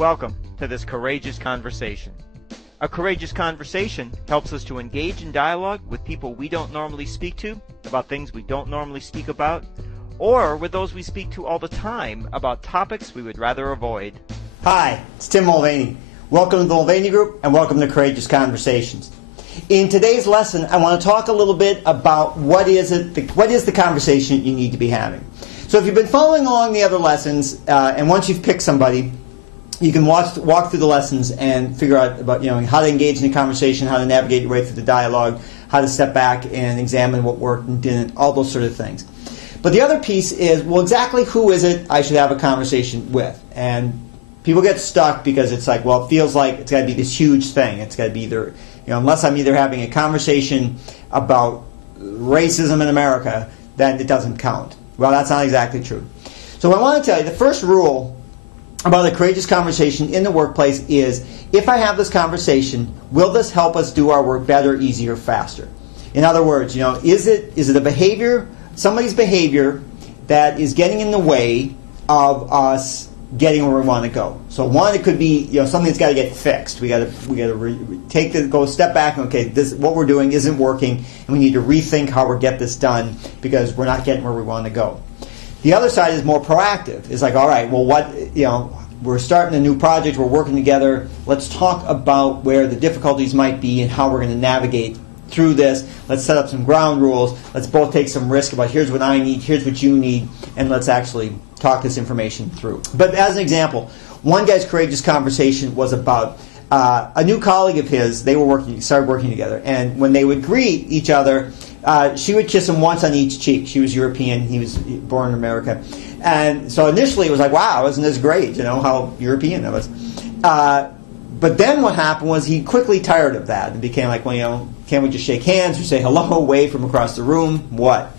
Welcome to this courageous conversation. A courageous conversation helps us to engage in dialogue with people we don't normally speak to, about things we don't normally speak about, or with those we speak to all the time about topics we would rather avoid. Hi, it's Tim Mulvaney. Welcome to the Mulvaney Group and welcome to Courageous Conversations. In today's lesson, I want to talk a little bit about what is the conversation you need to be having. So if you've been following along the other lessons, and once you've picked somebody, you can walk through the lessons and figure out about how to engage in a conversation, how to navigate your way through the dialogue, how to step back and examine what worked and didn't, all those sort of things. But the other piece is, well, exactly who is it I should have a conversation with? And people get stuck because it's like, well, it feels like it's got to be this huge thing. It's got to be either, unless I'm either having a conversation about racism in America, then it doesn't count. Well, that's not exactly true. So what I want to tell you, the first rule about a courageous conversation in the workplace is, if I have this conversation, will this help us do our work better, easier, faster? In other words, is it a behavior, somebody's behavior, that is getting in the way of us getting where we want to go? So one, it could be something that's got to get fixed. We got to go step back and this what we're doing isn't working, and we need to rethink how we get this done because we're not getting where we want to go. The other side is more proactive. It's like, all right, well, we're starting a new project, we're working together. Let's talk about where the difficulties might be and how we're going to navigate through this. Let's set up some ground rules. Let's both take some risk about here's what I need, here's what you need, and let's actually talk this information through. But as an example, one guy's courageous conversation was about a new colleague of his. They started working together, and when they would greet each other, she would kiss him once on each cheek. She was European, he was born in America. And so initially it was like, wow, isn't this great, how European that was. But then what happened was he quickly tired of that and became like, well, can't we just shake hands or say hello, wave from across the room, what?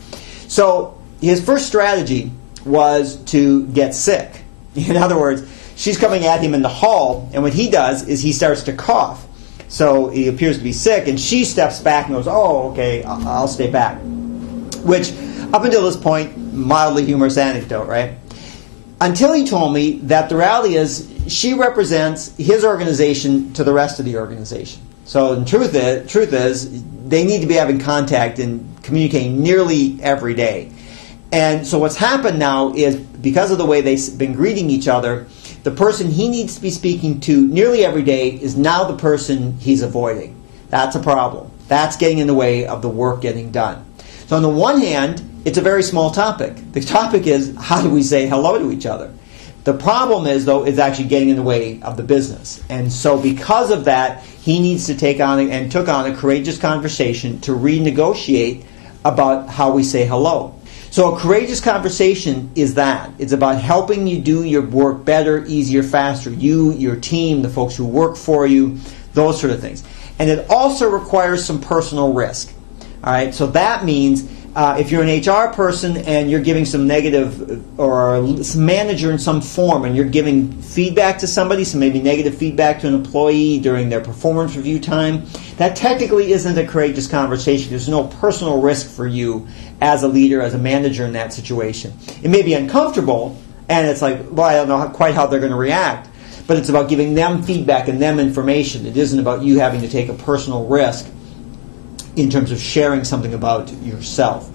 So his first strategy was to get sick. In other words, she's coming at him in the hall, and what he does is he starts to cough. So he appears to be sick, and she steps back and goes, oh, okay, I'll stay back. Which, up until this point, mildly humorous anecdote, right? Until he told me that the reality is she represents his organization to the rest of the organization. So the truth is they need to be having contact and communicating nearly every day. And so what's happened now is, because of the way they've been greeting each other, the person he needs to be speaking to nearly every day is now the person he's avoiding. That's a problem. That's getting in the way of the work getting done. So on the one hand, it's a very small topic. The topic is, how do we say hello to each other? The problem is, though, it's actually getting in the way of the business. And so because of that, he needs to took on a courageous conversation to renegotiate about how we say hello. So a courageous conversation is that. It's about helping you do your work better, easier, faster. You, your team, the folks who work for you, those sort of things. And it also requires some personal risk. All right, so that means if you're an HR person and you're giving some negative, or some manager in some form, and you're giving feedback to somebody, some maybe negative feedback to an employee during their performance review time, that technically isn't a courageous conversation. There's no personal risk for you as a leader, as a manager in that situation. It may be uncomfortable, and it's like, well, I don't know quite how they're going to react, but it's about giving them feedback and them information. It isn't about you having to take a personal risk in terms of sharing something about yourself.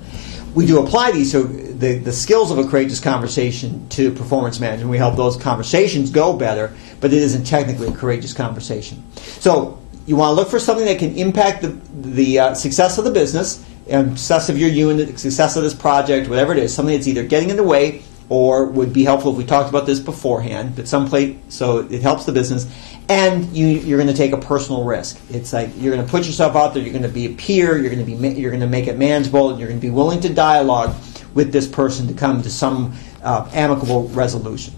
We do apply these, so the skills of a courageous conversation to performance management. We help those conversations go better, but it isn't technically a courageous conversation. So you want to look for something that can impact the success of the business, and success of your unit, success of this project, whatever it is, something that's either getting in the way or would be helpful if we talked about this beforehand, but someplace so it helps the business, and you're going to take a personal risk. It's like you're going to put yourself out there, you're going to be a peer, you're going to make it manageable, and you're going to be willing to dialogue with this person to come to some amicable resolution.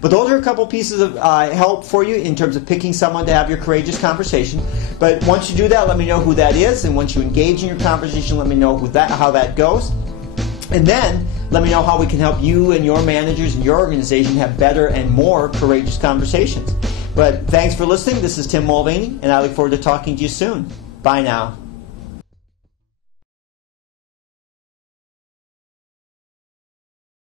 But those are a couple pieces of help for you in terms of picking someone to have your courageous conversation. But once you do that, let me know who that is, and once you engage in your conversation, let me know how that goes. And then let me know how we can help you and your managers and your organization have better and more courageous conversations. But thanks for listening. This is Tim Mulvaney, and I look forward to talking to you soon. Bye now.